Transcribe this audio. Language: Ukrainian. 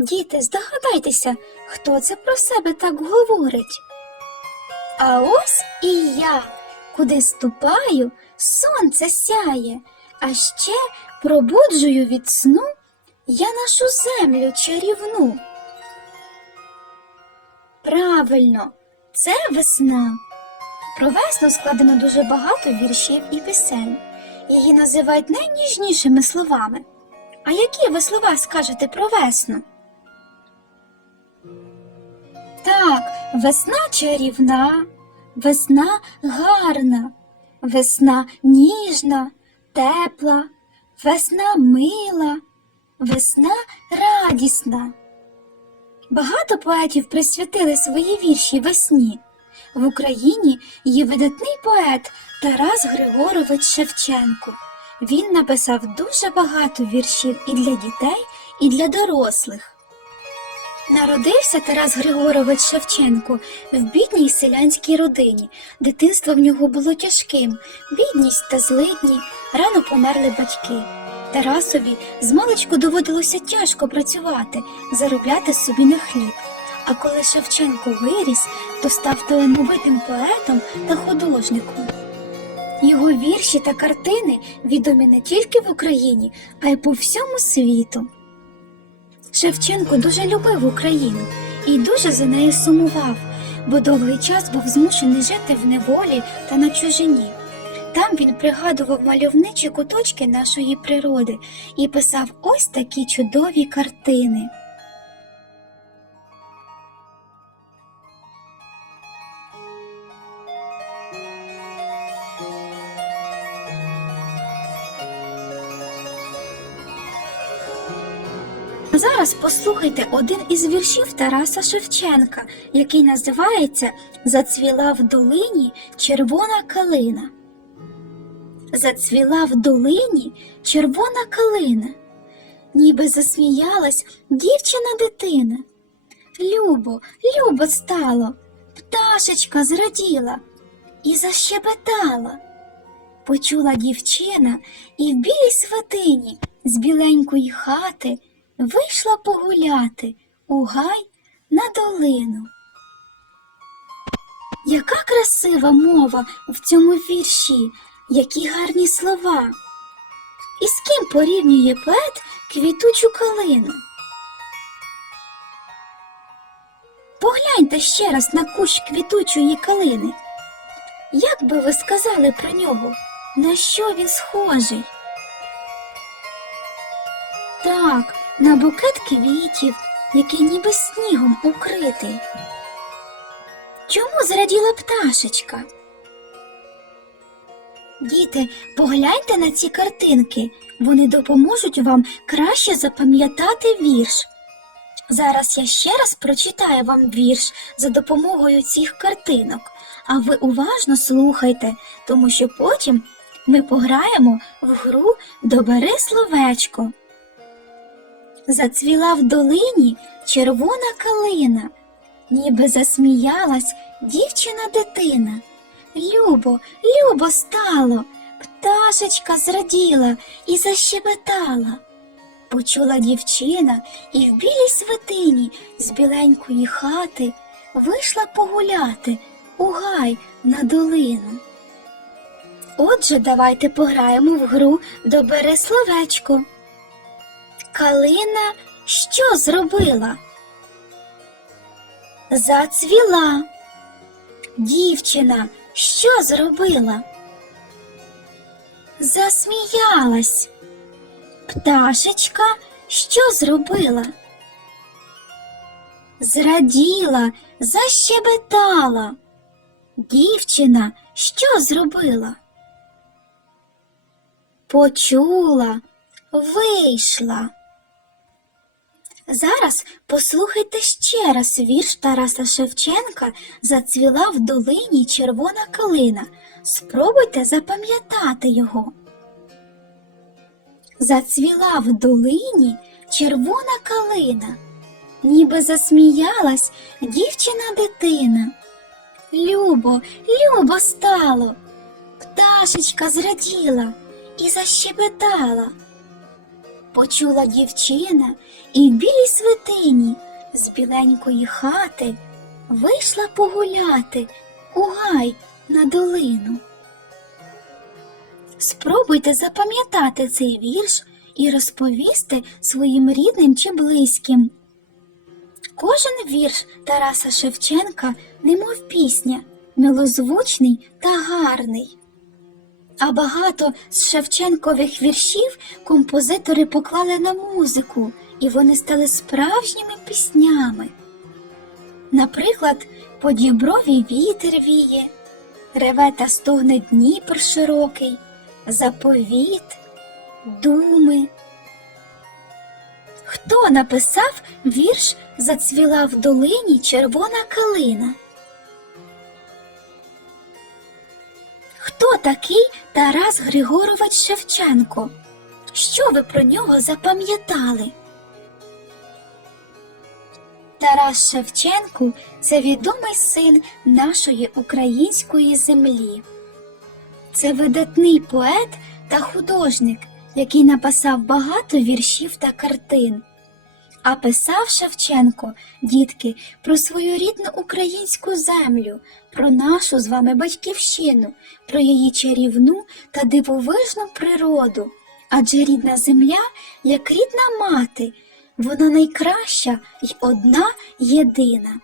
Діти, здогадайтеся, хто це про себе так говорить. А ось і я, куди ступаю, сонце сяє, а ще пробуджую від сну я нашу землю чарівну. Правильно, це весна. Про весну складено дуже багато віршів і пісень. Її називають найніжнішими словами. А які ви слова скажете про весну? Весна чарівна, весна гарна, весна ніжна, тепла, весна мила, весна радісна. Багато поетів присвятили свої вірші весні. В Україні є видатний поет Тарас Григорович Шевченко. Він написав дуже багато віршів і для дітей, і для дорослих. Народився Тарас Григорович Шевченко в бідній селянській родині. Дитинство в нього було тяжким, бідність та злидні, рано померли батьки. Тарасові змалечку доводилося тяжко працювати, заробляти собі на хліб. А коли Шевченко виріс, то став талановитим поетом та художником. Його вірші та картини відомі не тільки в Україні, а й по всьому світу. Шевченко дуже любив Україну і дуже за нею сумував, бо довгий час був змушений жити в неволі та на чужині. Там він пригадував мальовничі куточки нашої природи і писав ось такі чудові картини. Зараз послухайте один із віршів Тараса Шевченка, який називається Зацвіла в долині червона калина. Зацвіла в долині червона калина, ніби засміялась дівчина дитина. Любо, любо стало, пташечка зраділа і защебетала. Почула дівчина і в білій сватині з біленької хати вийшла погуляти у гай на долину. Яка красива мова в цьому вірші, які гарні слова. І з ким порівнює поет квітучу калину? Погляньте ще раз на кущ квітучої калини. Як би ви сказали про нього, на що він схожий? Так, на букет квітів, який ніби снігом укритий. Чому зраділа пташечка? Діти, погляньте на ці картинки. Вони допоможуть вам краще запам'ятати вірш. Зараз я ще раз прочитаю вам вірш за допомогою цих картинок, а ви уважно слухайте, тому що потім ми пограємо в гру Добери словечко. Зацвіла в долині червона калина, ніби засміялась дівчина дитина. Любо, любо стало, пташечка зраділа і защебетала. Почула дівчина і в білій святині з біленької хати вийшла погуляти у гай на долину. Отже, давайте пограємо в гру Добери словечко. Калина що зробила? Зацвіла. Дівчина що зробила? Засміялась. Пташечка що зробила? Зраділа, защебетала. Дівчина що зробила? Почула, вийшла. Зараз послухайте ще раз вірш Тараса Шевченка Зацвіла в долині червона калина. Спробуйте запам'ятати його. Зацвіла в долині червона калина, ніби засміялась дівчина дитина. Любо, любо стало, пташечка зраділа і защебетала. Почула дівчина і в білій свитині з біленької хати вийшла погуляти у гай на долину. Спробуйте запам'ятати цей вірш і розповісти своїм рідним чи близьким. Кожен вірш Тараса Шевченка, немов пісня, милозвучний та гарний. А багато з Шевченкових віршів композитори поклали на музику, і вони стали справжніми піснями. Наприклад, по вітер віє, реве та стогне Дніпр широкий, заповіт, думи. Хто написав вірш Зацвіла в долині червона калина? Хто такий Тарас Григорович Шевченко? Що ви про нього запам'ятали? Тарас Шевченко це відомий син нашої української землі. Це видатний поет та художник, який написав багато віршів та картин. А писав Шевченко, дітки, про свою рідну українську землю, про нашу з вами батьківщину, про її чарівну та дивовижну природу. Адже рідна земля, як рідна мати, вона найкраща й одна єдина.